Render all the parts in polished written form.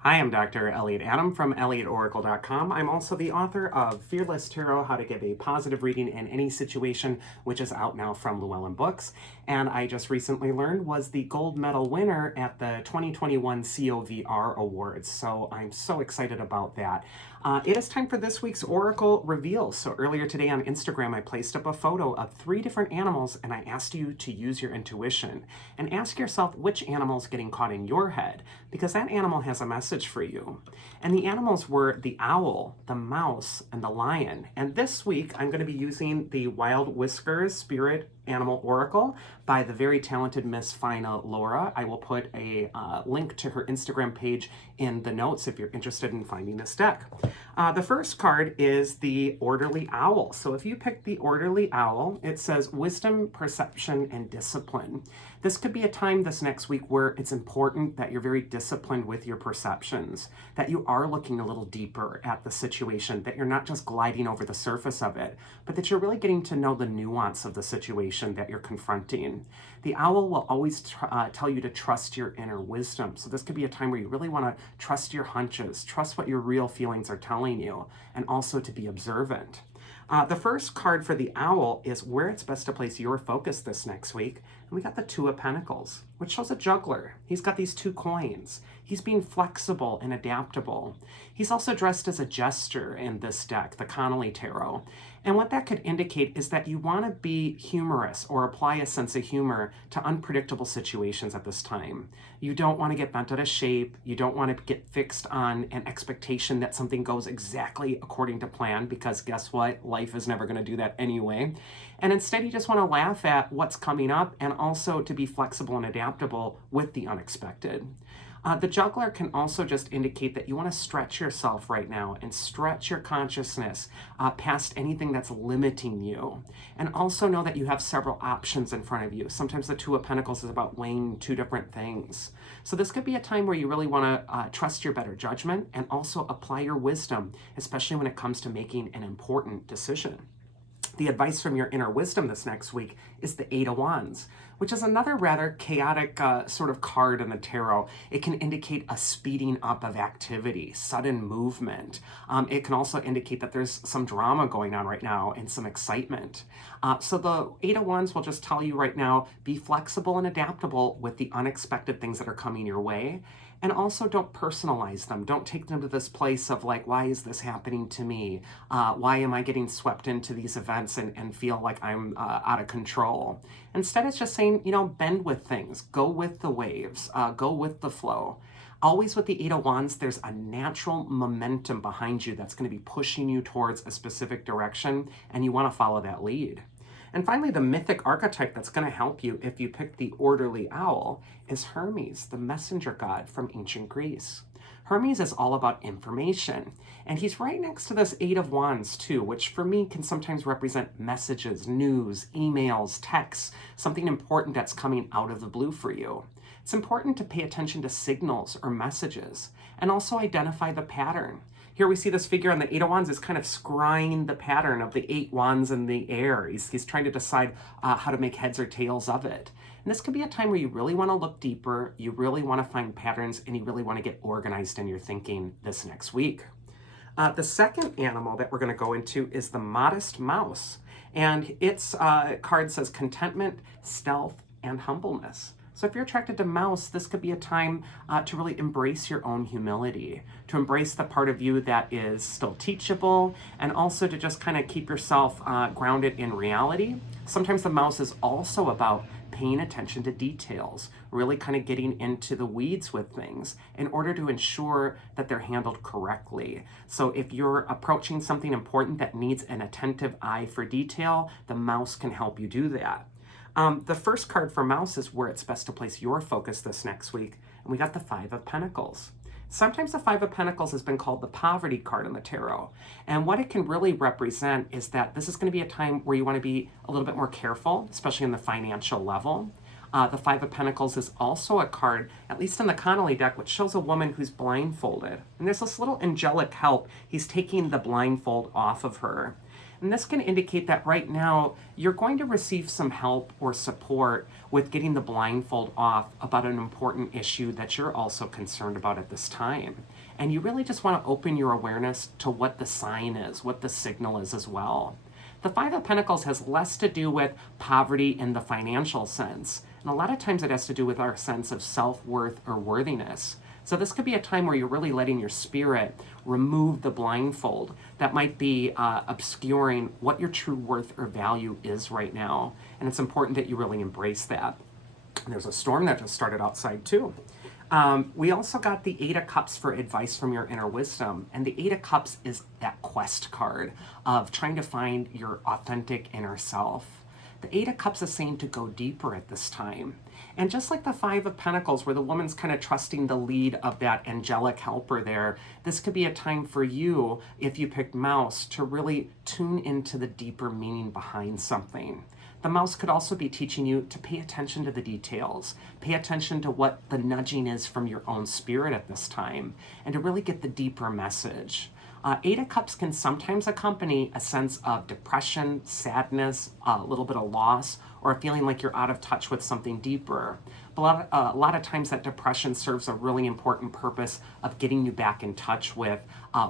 Hi, I'm Dr. Elliot Adam from ElliotOracle.com. I'm also the author of Fearless Tarot, How to Give a Positive Reading in Any Situation, which is out now from Llewellyn Books. And I just recently learned was the gold medal winner at the 2021 COVR Awards. So I'm so excited about that. It is time for this week's Oracle Reveal. So earlier today on Instagram, I placed up a photo of 3 different animals and I asked you to use your intuition and ask yourself which animal is getting caught in your head, because that animal has a message for you. And the animals were the owl, the mouse, and the lion. And this week, I'm going to be using the Wild Whiskers Spirit Animal Oracle by the very talented Miss Fina Laura. I will put a link to her Instagram page in the notes if you're interested in finding this deck. The first card is the Orderly Owl. So if you pick the Orderly Owl, it says wisdom, perception, and discipline. This could be a time this next week where it's important that you're very disciplined with your perceptions, that you are looking a little deeper at the situation, that you're not just gliding over the surface of it, but that you're really getting to know the nuance of the situation that you're confronting. The owl will always tell you to trust your inner wisdom. So this could be a time where you really want to trust your hunches, trust what your real feelings are telling you, and also to be observant. The first card for the owl is where it's best to place your focus this next week. And we got the Two of Pentacles, which shows a juggler. He's got these 2 coins. He's being flexible and adaptable. He's also dressed as a jester in this deck, the Connolly Tarot. And what that could indicate is that you want to be humorous or apply a sense of humor to unpredictable situations at this time. You don't want to get bent out of shape. You don't want to get fixed on an expectation that something goes exactly according to plan, because guess what? Life is never going to do that anyway. And instead, you just want to laugh at what's coming up and also to be flexible and adaptable with the unexpected. The juggler can also just indicate that you want to stretch yourself right now and stretch your consciousness past anything that's limiting you. And also know that you have several options in front of you. Sometimes the Two of Pentacles is about weighing 2 different things. So this could be a time where you really want to trust your better judgment and also apply your wisdom, especially when it comes to making an important decision. The advice from your inner wisdom this next week is the Eight of Wands, which is another rather chaotic sort of card in the tarot. It can indicate a speeding up of activity, sudden movement. It can also indicate that there's some drama going on right now and some excitement. So the Eight of Wands will just tell you right now, be flexible and adaptable with the unexpected things that are coming your way. And also don't personalize them. Don't take them to this place of like, why is this happening to me? Why am I getting swept into these events and feel like I'm out of control? Instead, it's just saying, bend with things. Go with the waves. Go with the flow. Always with the Eight of Wands, there's a natural momentum behind you that's going to be pushing you towards a specific direction, and you want to follow that lead. And finally, the mythic archetype that's going to help you if you pick the Orderly Owl is Hermes, the messenger god from ancient Greece. Hermes is all about information, and he's right next to this Eight of Wands too, which for me can sometimes represent messages, news, emails, texts, something important that's coming out of the blue for you. It's important to pay attention to signals or messages and also identify the pattern. Here we see this figure on the Eight of Wands is kind of scrying the pattern of the 8 wands in the air. He's trying to decide how to make heads or tails of it. And this could be a time where you really want to look deeper, you really want to find patterns, and you really want to get organized in your thinking this next week. The second animal that we're going to go into is the Modest Mouse. And its card says contentment, stealth, and humbleness. So if you're attracted to mouse, this could be a time to really embrace your own humility, to embrace the part of you that is still teachable, and also to just kind of keep yourself grounded in reality. Sometimes the mouse is also about paying attention to details, really kind of getting into the weeds with things in order to ensure that they're handled correctly. So if you're approaching something important that needs an attentive eye for detail, the mouse can help you do that. The first card for mouse is where it's best to place your focus this next week. And we got the Five of Pentacles. Sometimes the Five of Pentacles has been called the poverty card in the tarot. And what it can really represent is that this is going to be a time where you want to be a little bit more careful, especially in the financial level. The Five of Pentacles is also a card, at least in the Connolly deck, which shows a woman who's blindfolded. And there's this little angelic help. He's taking the blindfold off of her. And this can indicate that right now you're going to receive some help or support with getting the blindfold off about an important issue that you're also concerned about at this time. And you really just want to open your awareness to what the sign is, what the signal is as well. The Five of Pentacles has less to do with poverty in the financial sense. And a lot of times it has to do with our sense of self-worth or worthiness. So this could be a time where you're really letting your spirit remove the blindfold that might be obscuring what your true worth or value is right now. And it's important that you really embrace that. And there's a storm that just started outside too. We also got the Eight of Cups for advice from your inner wisdom. And the Eight of Cups is that quest card of trying to find your authentic inner self. The Eight of Cups is saying to go deeper at this time. And just like the Five of Pentacles, where the woman's kind of trusting the lead of that angelic helper there, this could be a time for you, if you picked Mouse, to really tune into the deeper meaning behind something. The Mouse could also be teaching you to pay attention to the details, pay attention to what the nudging is from your own spirit at this time, and to really get the deeper message. Eight of Cups can sometimes accompany a sense of depression, sadness, a little bit of loss, or a feeling like you're out of touch with something deeper. But a lot of times that depression serves a really important purpose of getting you back in touch with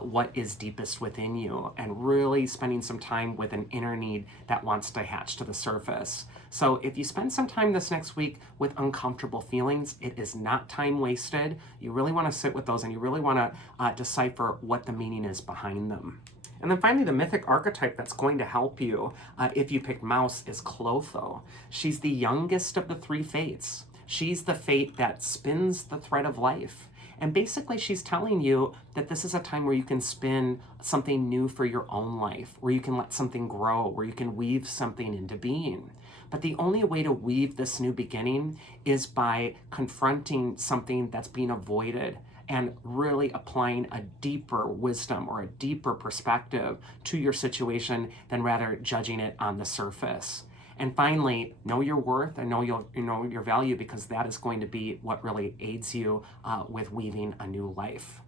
what is deepest within you and really spending some time with an inner need that wants to hatch to the surface. So if you spend some time this next week with uncomfortable feelings, it is not time wasted. You really want to sit with those and you really want to decipher what the meaning is behind them. And then finally, the mythic archetype that's going to help you if you pick Mouse is Clotho. She's the youngest of the three fates. She's the fate that spins the thread of life. And basically, she's telling you that this is a time where you can spin something new for your own life, where you can let something grow, where you can weave something into being. But the only way to weave this new beginning is by confronting something that's being avoided and really applying a deeper wisdom or a deeper perspective to your situation than rather judging it on the surface. And finally, know your worth and know your value, because that is going to be what really aids you with weaving a new life.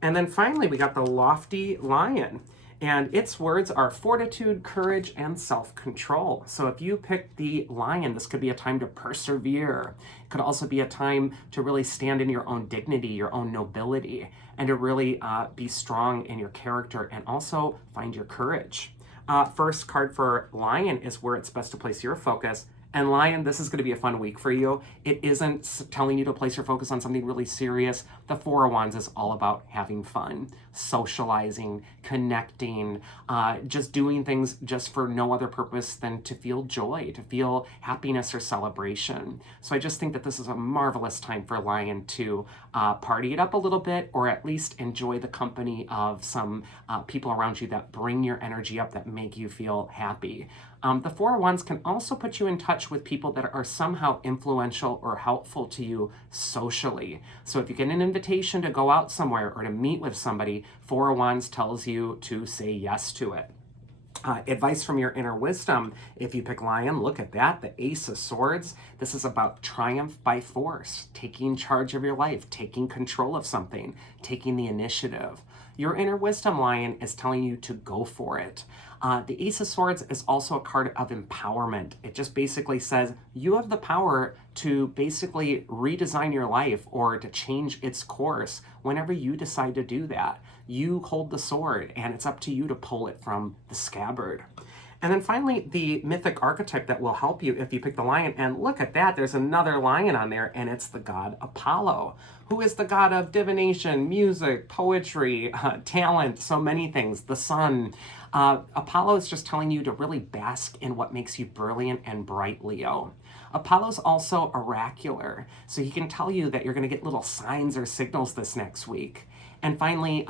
And then finally, we got the lofty lion. And its words are fortitude, courage, and self-control. So if you pick the lion, this could be a time to persevere. It could also be a time to really stand in your own dignity, your own nobility, and to really be strong in your character and also find your courage. First card for lion is where it's best to place your focus. And Lion, this is going to be a fun week for you. It isn't telling you to place your focus on something really serious. The Four of Wands is all about having fun, socializing, connecting, just doing things just for no other purpose than to feel joy, to feel happiness or celebration. So I just think that this is a marvelous time for Lion to party it up a little bit, or at least enjoy the company of some people around you that bring your energy up, that make you feel happy. The Four of Wands can also put you in touch with people that are somehow influential or helpful to you socially. So if you get an invitation to go out somewhere or to meet with somebody, Four of Wands tells you to say yes to it. Advice from your inner wisdom, if you pick Lion, look at that, the Ace of Swords. This is about triumph by force, taking charge of your life, taking control of something, taking the initiative. Your inner wisdom, Lion, is telling you to go for it. The Ace of Swords is also a card of empowerment. It just basically says you have the power to basically redesign your life or to change its course whenever you decide to do that. You hold the sword, and it's up to you to pull it from the scabbard. And then finally, the mythic archetype that will help you if you pick the lion. And look at that, there's another lion on there, and it's the god Apollo, who is the god of divination, music, poetry, talent, so many things, the sun. Apollo is just telling you to really bask in what makes you brilliant and bright, Leo. Apollo's also oracular, so he can tell you that you're going to get little signs or signals this next week. And finally,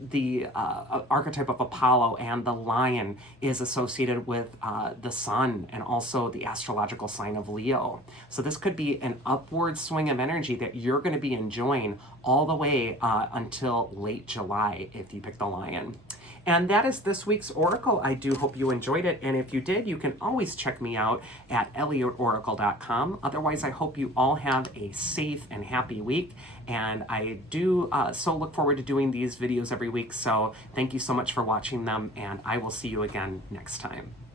the archetype of Apollo and the lion is associated with the sun and also the astrological sign of Leo. So this could be an upward swing of energy that you're going to be enjoying all the way until late July if you pick the lion. And that is this week's Oracle. I do hope you enjoyed it. And if you did, you can always check me out at elliotoracle.com. Otherwise, I hope you all have a safe and happy week. And I do so look forward to doing these videos every week. So thank you so much for watching them, and I will see you again next time.